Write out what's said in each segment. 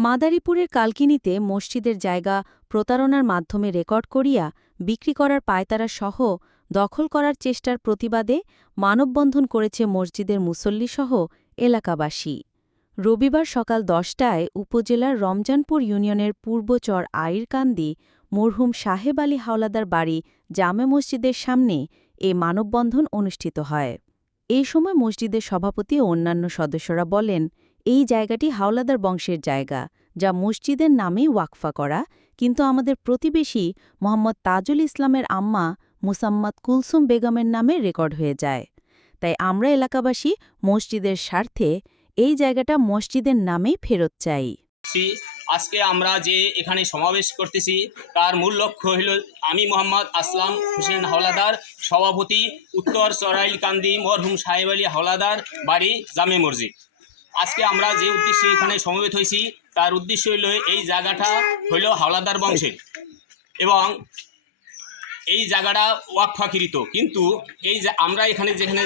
মাদারীপুরের কালকিনিতে মসজিদের জায়গা প্রতারণার মাধ্যমে রেকর্ড করিয়া বিক্রি করার পায়তারা সহ দখল করার চেষ্টার প্রতিবাদে মানববন্ধন করেছে মসজিদের মুসল্লিসহ এলাকাবাসী। রবিবার সকাল দশটায় উপজেলার রমজানপুর ইউনিয়নের পূর্বচর আইরকান্দি মরহুম সাহেব আলী হাওলাদার বাড়ি জামে মসজিদের সামনে এ মানববন্ধন অনুষ্ঠিত হয়। এই সময় মসজিদের সভাপতি ও অন্যান্য সদস্যরা বলেন এই জায়গাটি হাওলাদার বংশের জায়গা, যা মসজিদের নামেই ওয়াকফা করা। কিন্তু আমাদের প্রতিবেশী মোহাম্মদ তাজুল ইসলামের আম্মা মুসাম্মদ কুলসুম বেগমের নামে রেকর্ড হয়ে যায়। তাই আমরা এলাকাবাসী মসজিদের স্বার্থে এই জায়গাটা মসজিদের নামেই ফেরত চাই। আজকে আমরা যে এখানে সমাবেশ করতেছি, তার মূল লক্ষ্য হল আমি মোহাম্মদ আসলাম হোসেন হাওলাদার, সভাপতি উত্তর সরাইল কান্দি মরহুম সাহেব আলী হাওলাদার বাড়ি জামে মসজিদ। আজকে আমরা যে উদ্দেশ্যে এখানে সমবেত হয়েছি, তার উদ্দেশ্য হইল এই জায়গাটা হইল হাওলাদার বংশের। এবং এই জায়গাটা ওয়াকফাকৃত। কিন্তু এই আমরা এখানে যেখানে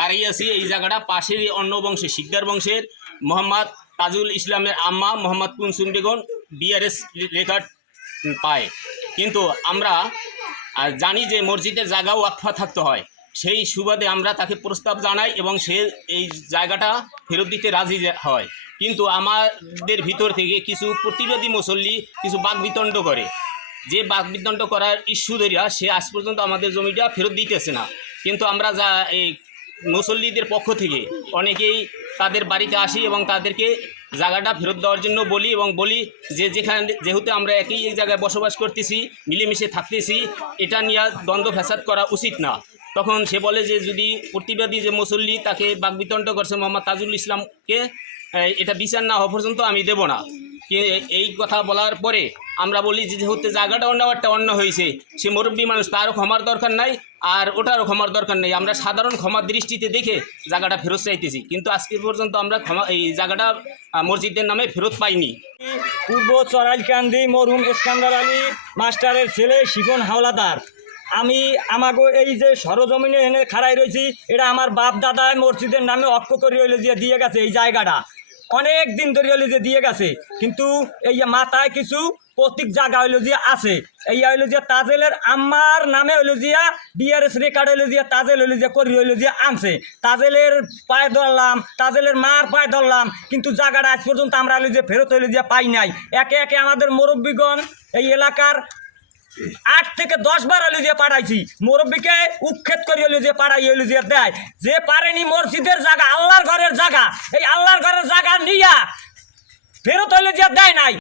দাঁড়িয়ে আছি, এই জায়গাটা পাশেরই অন্য বংশের, শিকদার বংশের মোহাম্মদ তাজুল ইসলামের আম্মা মোহাম্মদ কুনসুম বেগম বিআরএস রেকর্ড পায়। কিন্তু আমরা জানি যে মসজিদের জায়গাও ওয়াকফা থাকতে হয়। সেই সুবাদে আমরা তাকে প্রস্তাব জানাই এবং সে এই জায়গাটা ফেরত দিতে রাজি হয়। কিন্তু আমাদের ভিতর থেকে কিছু প্রতিবাদী মুসল্লি কিছু বাকবিতণ্ড করে। যে বাকবিদণ্ড করার ইস্যু ধরিয়া সে আজ পর্যন্ত আমাদের জমিটা ফেরত দিতেছে না। কিন্তু আমরা যা এই মুসল্লিদের পক্ষ থেকে অনেকেই তাদের বাড়িতে আসি এবং তাদেরকে জায়গাটা ফেরত দেওয়ার জন্য বলি এবং বলি যে যেখানে যেহেতু আমরা একই জায়গায় বসবাস করতেছি, মিলেমিশে থাকতেছি, এটা নিয়ে দ্বন্দ্ব ফ্যাসাদ করা উচিত না। তখন সে বলে যে যদি প্রতিবাদী যে মুসল্লি তাকে বাকবিতণ্ড করছে মোহাম্মদ তাজুল ইসলামকে এটা বিচার না হওয়া পর্যন্ত আমি দেব না। এই কথা বলার পরে আমরা বলি যে যেহেতু জায়গাটা অন্য একটা অন্য হয়েছে, সে মুরব্বী মানুষ তারও ক্ষমার দরকার নাই আর ওটারও ক্ষমার দরকার নেই। আমরা সাধারণ ক্ষমার দৃষ্টিতে দেখে জায়গাটা ফেরত চাইতেছি। কিন্তু আজকে পর্যন্ত আমরা ক্ষমা, এই জায়গাটা মসজিদের নামে ফেরত পাইনি। পূর্ব চরাইলকান্দি মরহুম ইস্কান্দার আলী, মাস্টারের ছেলে শিবন হাওলাদার। আমি আমাগো এই যে সরজমিনে এনে খাড়াই রয়েছি, এটা আমার বাপ দাদায় মসজিদের নামে অক্ষ করে হইল যে দিয়ে গেছে এই জায়গাটা। অনেক দিন ধরে হইল যে দিয়ে গেছে, কিন্তু এই যে মাথায় কিছু প্রতীক জায়গা হইল যে আছে, এই হইল যে তাজেলের আম্মার নামে হইল যে বিআরএস রেকর্ড হইল যে, তাজেল হইল যে, করি হইল যে আনছে। তাজেলের পায়ে ধরলাম, তাজেলের মার পায়ে ধরলাম, কিন্তু জায়গাটা আজ পর্যন্ত আমরা হইল যে ফেরত হইল যে পাই নাই। একে একে আমাদের মুরব্বীগণ এই এলাকার আট থেকে দশ বার হইল যে পাঠাইছি মুরব্বীকে উৎক্ষেপ করি আলু যে পাড়াই আলু যে দেয়। যে পারেনি মসজিদের জায়গা, আল্লাহর ঘরের জায়গা, এই আল্লাহর ঘরের জায়গা নিয়া ফেরত হইল যে দেয় নাই।